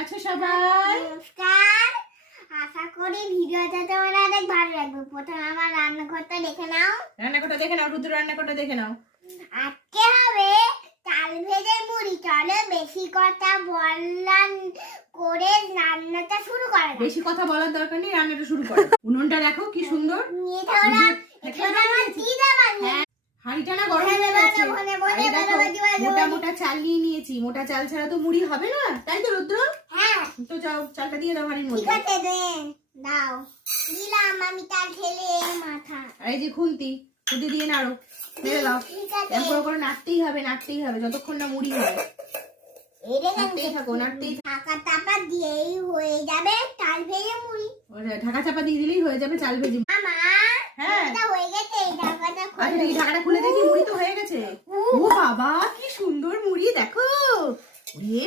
আছো সবাই? নমস্কার। আশা করি ভিডিওটা তোমরা অনেক ভালো লাগবে। প্রথমে আমার রান্নাঘরটা দেখে নাও। রান্নাঘরটা দেখে নাও, রুদ্র রান্নাঘরটা দেখে নাও। আজকে হবে চাল ভেজে মুড়ি। চলো বেশি কথা বললাম করে রান্নাটা শুরু করা যাক। বেশি কথা বলার দরকার নেই, রান্নাটা শুরু করো। উনুনটা দেখো কি সুন্দর। নিয়ে তোরা এখানে আমার দিদা বানিয়ে হাঁড়িটা না গরম হয়ে গেছে। আরে দেখো, মোটা মোটা চাল নিয়ে নিয়েছি। মোটা চাল ছাড়া তো মুড়ি হবে না, তাই তো রুদ্র? হ্যাঁ তো যাও, চালটা দিয়ে দাও হাঁড়ির ঠিক মধ্যে। আছে দে দাও। দিলাম আমি তার ঠেলে মাথা। আর এই যে খুন্তি দিয়ে নাড়ো, ফেলে দাও। ঠিক আছে এরপর করে নাড়তেই হবে, নাড়তেই হবে যতক্ষণ না মুড়ি হয়। এটা নাড়তেই থাকো, নাড়তেই থাকো। ঢাকা চাপা দিয়েই হয়ে যাবে চাল ভেজে মুড়ি। ঢাকা চাপা দিয়ে দিলেই হয়ে যাবে চাল ভেজে। মামা হ্যাঁ এটা হয়ে গেছে। এই ঢাকাটা আচ্ছা দেখি, ঢাকাটা খুলে দেখি। মুড়ি তো হয়ে গেছে। ও বাবা, কি সুন্দর মুড়ি দেখো। ওরে